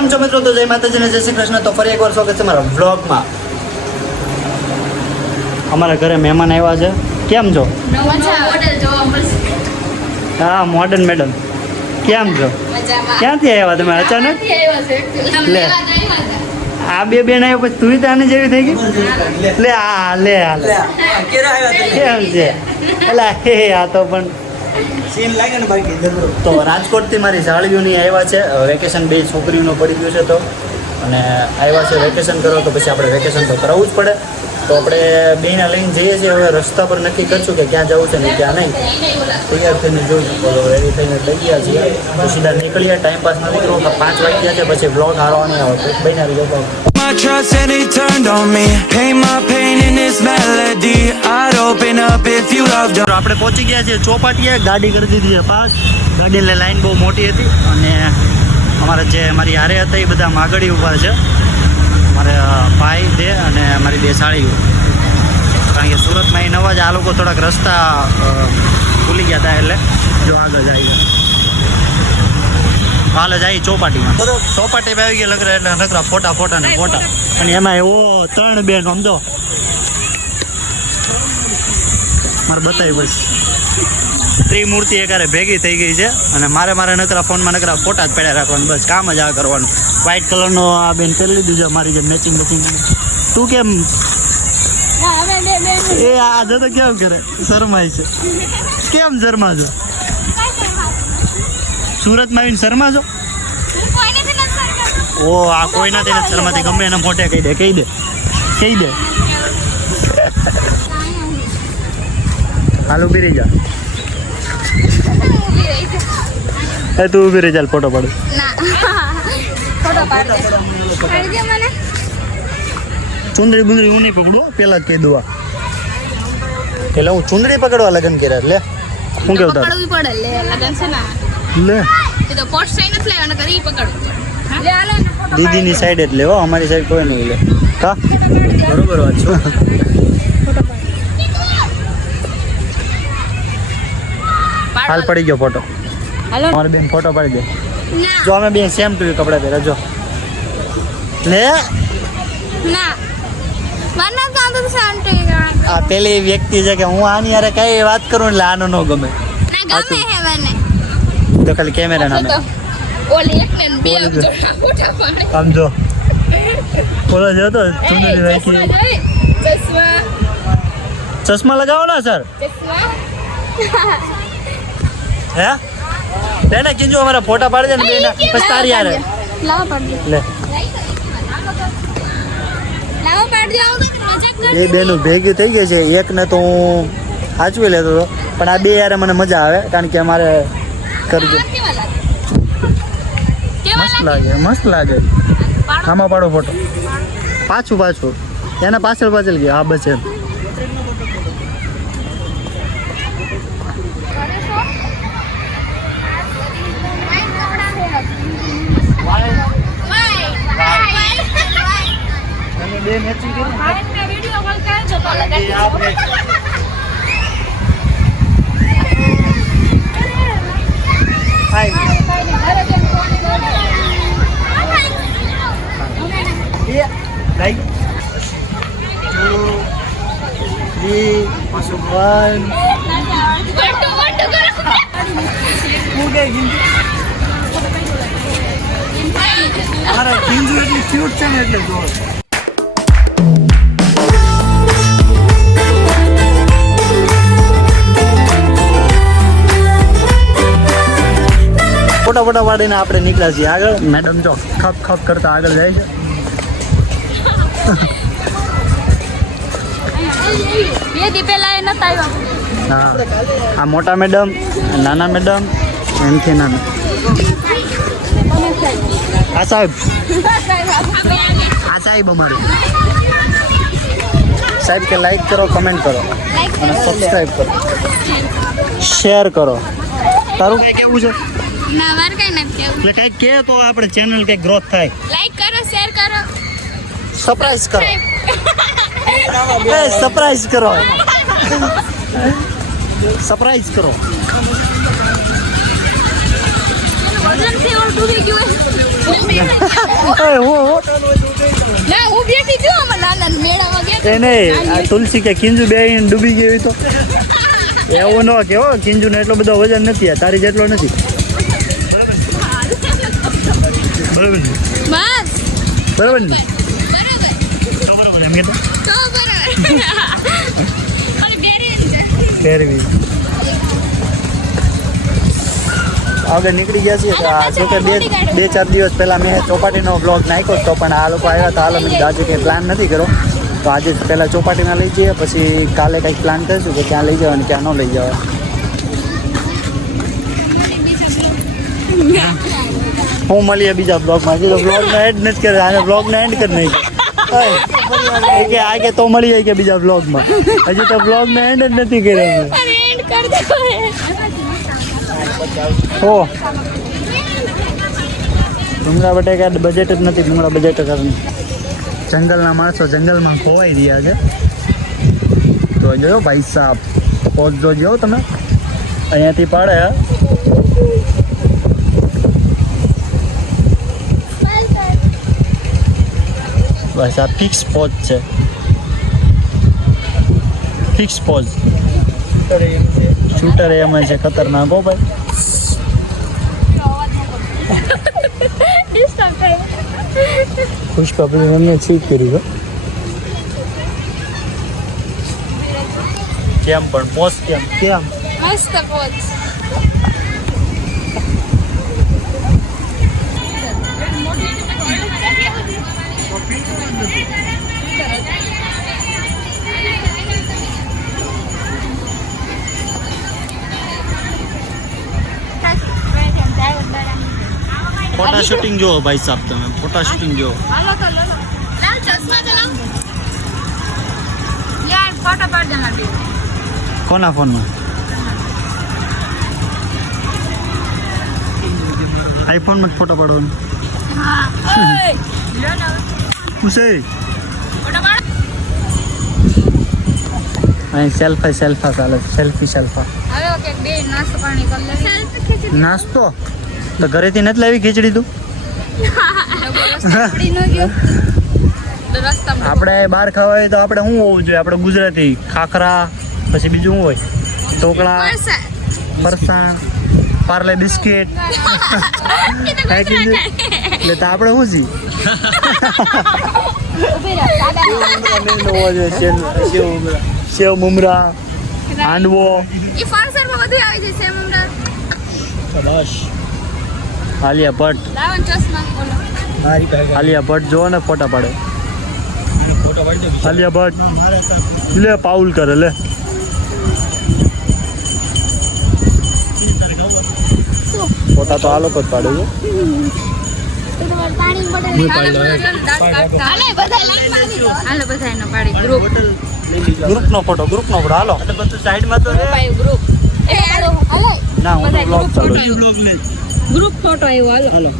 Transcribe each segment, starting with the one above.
કેમ છો મિત્રો? તો જય માતાજી ને જય શ્રી કૃષ્ણ. તો ફરી એકવાર સ્વાગત છે મારા વ્લોગમાં. અમારા ઘરે મહેમાન આવ્યા છે. કેમ છો? હા મોડર્ન મેડમ કેમ છો? ક્યાંથી આવ્યા તમે? અચાનક? લે. આ બે બેન આવ્યા પછી તું તાની જેવી થઈ ગઈ? લે આ લે આ લે. કેમ છે? એલા હે આ તો પણ તો. રાજકોટથી મારી સાળીઓની આવ્યા છે. વેકેશન બે છોકરીઓનું પડી ગયું છે તો. અને આવ્યા છે વેકેશન કરો તો પછી આપણે વેકેશન તો કરાવવું જ પડે. તો આપણે બેને લઈને જઈએ છીએ. હવે રસ્તા પર નક્કી કરશું કે ક્યાં જવું છે ને ક્યાં નહીં. તૈયાર થઈને જોઈશું. બોલો રેડી થઈને લઈ ગયા છીએ. તો સીધા નીકળીએ ટાઈમ પાસ નથી કરવો પાંચ વાગ્યા છે. પછી બ્લોગ હારવાની આવે. તો આવી જતો my trust and he turned on me. Pain my pain in this melody. I'd open up if you loved તો આપણે પહોંચી ગયા છીએ ચોપાટીએ. ગાડી કરી દીધી છે પાસ. ગાડીની લાઈન બહુ મોટી હતી અને અમારા જે મારી હારે હતા એ બધા માગડી ઊભા છે. અમારે ભાઈ દે અને મારી બે સાળીઓ. કારણ કે સુરતમાં એ નવા જ આ લોકો થોડાક રસ્તા ભૂલી ગયા હતા એટલે જો આગળ જાય. હાલ જ આવી ચોપાટીમાં. ચોપાટી આવી ગયા લગરા એટલે નકરા ફોટા ફોટા ને ફોટા. અને એમાં એવો ત્રણ બેન સમજો. મારે બતાવી પછી ત્રિમૂર્તિ એકારે ભેગી થઈ ગઈ છે અને મારે મારે નકરા ફોનમાં નકરા ફોટા જ પડ્યા રાખવાનું બસ કામ જ આ કરવાનું. વ્હાઇટ કલરનો આ બેન કરી લીધું છે મારી જે મેચિંગ મેચિંગ તું કેમ? એ આ જતો તો કેમ કરે? શરમાય છે. કેમ શરમા છો સુરતમાં આવીને શરમા છો ઓ આ કોઈ નથી નથી શરમાતી ગમે એના મોટે કહી દે કહી દે કહી દે. હાલ ઊભી રહી જા. એ તું ઊભી રહી ચાલ ફોટો પાડું. ચુંદડી બુંદડી હું નહીં પકડું પેલા જ કહી દઉં. એટલે હું ચુંદડી પકડવા લગ્ન કર્યા લે. શું કેવું તારું પડે લગ્ન છે ને. લે. એ તો પોટ સાઈ નથી લેવાનો કરી પકડવું લે આલે ને. દીદીની સાઈડ જ લેવો અમારી સાઈડ કોઈ નહીં લે. કા? બરોબર વાત છે. હાલ પડી ગયો ફોટો હાલો મારી બેન ફોટો પાડી દે. જો અમે બે સેમ ટુ કપડા પહેરા જો. લે. ના. મને તો શાંતિ ના આ પેલી વ્યક્તિ છે કે હું આની યારે કઈ વાત કરું એટલે આનો ન ગમે. ગમે હે મને. તો ખાલી કેમેરા નામે. તો ઓલી એક ને બે. જોડા ફોટા આમ જો. બોલો જો તો ચુંદડી રાખી. ચશ્મા ચશ્મા. ચશ્મા લગાવો ને સર. હે હે? બેને કિંજુ અમારા ફોટા પાડી ને બેના. તારી યારે લાવો પાડજો લે. લાવો પાડજો આવું તો મજાક બે બેનું ભેગી થઈ ગઈ છે. એક ને તો હું સાચવી લેતો હતો. પણ આ બે યારે મને મજા આવે કારણ કે અમારે કરજો. આ મસ્ત લાગે મસ્ત લાગે. આમાં પાડો ફોટો. પાછું પાછું. એના પાછળ પાછળ ગયો. હા બસ એમ. Like, two, three, પાછું one. હું કે ગીંજુ? મારા ગીંજુ એટલી cute છે ને એટલે જોર. ફોટા ફોટા પાડીને આપણે નીકળ્યા છીએ આગળ મેડમ જો ખપ ખપ કરતા આગળ જાય છે હા આ મોટા મેડમ નાના મેડમ એમથી નાના. આ સાહેબ. આ સાહેબ અમારું. સાહેબ કે લાઈક કરો કમેન્ટ કરો. અને સબસ્ક્રાઈબ કરો. શેર કરો. તારું કઈ કેવું છે? ના મારે કઈ નથી કેવું. એટલે કઈ કે તો આપણે ચેનલ કઈ ગ્રોથ થાય. લાઈક કરો સરપ્રાઈઝ કરો. એ સરપ્રાઈઝ કરો. સરપ્રાઈઝ કરો. વજનથી ઓર ડૂબી ગયું ઓય, હો હો ના હું બેઠી છું આમાં નાના મેળામાં ગયા એ નહીં આ તુલસી કે કિંજુ બે ડૂબી ગઈ હોય તો? એવું ન કેવો હો કિંજુ ને એટલો બધો વજન નથી આ તારી જેટલો નથી. બરાબર બરાબર ને? બરાબર એમ અને બેરી ફેરવી આગળ નીકળી ગયા છીએ. તો આ જો કે બે બે ચાર દિવસ પહેલાં મેં ચોપાટીનો બ્લોગ નાખ્યો તો પણ આ લોકો આવ્યા હતા. હાલ મેં આજે કંઈ પ્લાન નથી કરો તો આજે પહેલાં ચોપાટીમાં લઈ જઈએ પછી કાલે કંઈક પ્લાન કરીશું કે ક્યાં લઈ જવાનું ક્યાં ન લઈ જવા હું. મળીએ બીજા બ્લોગમાં હજી તો બ્લોગને એડ નથી કરે આને બ્લોગને એન્ડ કરી નાખ્યો. એ કે આ કે તો મળીએ કે બીજા બ્લોગમાં હજી તો બ્લોગને એન્ડ જ નથી કર્યો અમે. અરે એન્ડ કર દે હો. ડુંગળા બટેકા બજેટ જ નથી ડુંગળા બજેટ કારણ. જંગલના માણસો જંગલમાં ખોવાઈ રહ્યા છે. તો જોયો ભાઈ સાહેબ પોચ જોજો તમે. અહીંયાથી પાડે બસ આ ફિક્સ પોઝ છે. ફિક્સ પોઝ શૂટર એમ છે ખતરનાક હો ભાઈ. ખુશ કપડી એમને છીક કર્યું કેમ પણ પોસ કેમ? કેમ? મસ્ત પોચ ફોટા શૂટિંગ જો ભાઈ સાહેબ તમે ફોટા શૂટિંગ જો હાલો તો લો લાવ ચશ્મા તો લાવ યાર ફોટો પાડ દેના બે કોના ફોનમાં આઈફોનમાં જ ફોટો પાડવાનો હા ઓય લો ના પૂછે. અહીં સેલ્ફા સેલ્ફા ચાલે સેલ્ફી સેલ્ફા નાસ્તો પાણી કરી લે સેલ્ફી ખેંચી નાસ્તો? તો ઘરેથી નથી લાવી ખીચડી તું? આપણે બહાર ખાવા હોય તો આપણે શું હોવું જોઈએ? આપણે ગુજરાતી ખાખરા પછી બીજું શું હોય? ઢોકળા ફરસાણ પાર્લે બિસ્કિટ. એટલે તો આપણે રહો સાદા સેવ મુમરા હાંડવો. આલિયા ભટ્ટ. લાવન ચશ્મા બોલો. આલિયા ભટ્ટ જો ને ફોટા પાડે. આલિયા ભટ્ટ. લે પાઉલ કરે લે. ફોટા તો આ લોકો જ પાડે છે. બધા એનો પાડી ગ્રુપ નો ફોટો ફોટો હાલો બધું સાઈડમાં તો ભાઈ ગ્રુપ એ હાલો હાલે. ના હું તો બ્લોગ ચાલુ ગ્રુપ ફોટો આવ્યો હાલો. હાલો.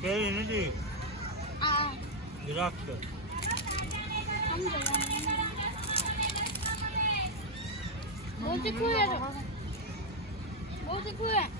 કેવી નથી દ્રાક્ષ બહુ તીખું છે બહુ તીખું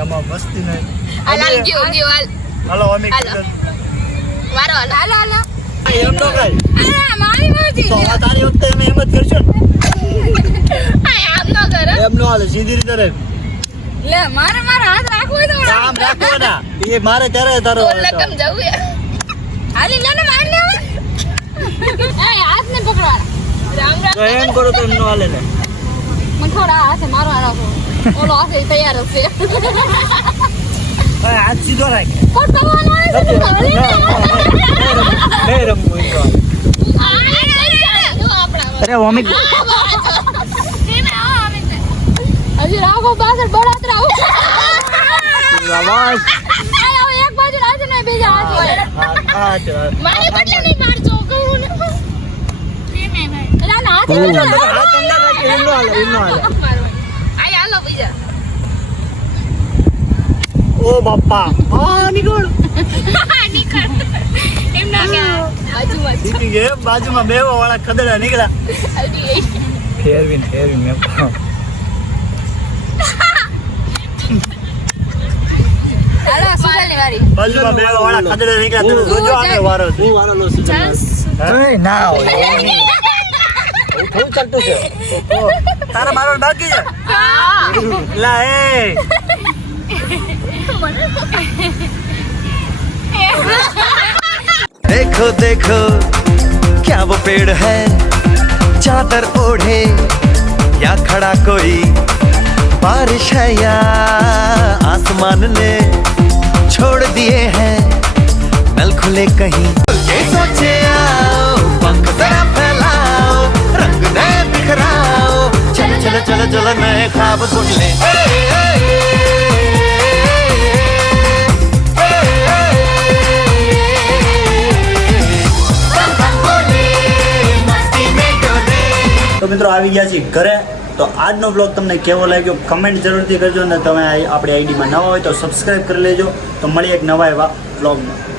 એમાં મસ્તી નહીં. હાલો અમે હાલો. વારો હાલ હાલ. હાલ એમ તો કઈ અરે, મારી મરજી તો તારી વખતે અમે એમ જ કરશું. આ આમ ન કરે. એમ ન હાલે સીધી રીતે રહે. લે મારે મારો હાથ રાખવો હોય તો કામ રાખવો ના એ મારે ત્યારે તારો તો લગમ જવું યાર હાલી લે ને માર લે એ હાથ ને પકડવા રામ રામ. તો એમ કરો તો એમ નો હાલે ને મને થોડા હાથે મારવા રાખો. ઓલો હાથે તૈયાર છે હવે હાથ સીધો રાખ આવે છે નહીં રમવું. અરે વોમિટ હજી રાખો પાછળ આ હવે એક બાજુ રાખજો ને બીજા હાથ હોય હા હા તો મારી બદલે નહીં મારજો કહું ને ના ના હાથે તમે રાખજો. હાથ અંદર રાખી એમ નો હાલે એમ નો હાલે આય હાલો બીજા ઓ બાપા. હા નીકળ. નીકળ. એમ ના કે બાજુમાં. જીતી ગયા બાજુમાં બેવા વાળા ખદડા નીકળ્યા ફેરવીને ફેરવીને બાજુમાં બેવા વાળા ખદડા નીકળ્યા. તમે જોજો વારો હું ના હોય. થોડું ચાલતું છે. તારા મારો બાકી છે? હા. લા એ. देखो देखो, क्या वो पेड़ है? चादर ओढ़े या खड़ा कोई? बारिश है या आसमान ने छोड़ दिए हैं नल खुले कहीं? ये सोचे आओ, पंख जरा फैलाओ, रंग नए बिखराओ। चलो चलो चलो चलो, नए ख्वाब बुन ले। મિત્રો આવી ગયા છીએ ઘરે, તો આજનો બ્લોગ તમને કેવો લાગ્યો કમેન્ટ જરૂરથી કરજો અને તમે આપણી આઈડીમાં નવા હોય તો સબસ્ક્રાઈબ કરી લેજો. તો મળીએ એક નવા એવા બ્લોગમાં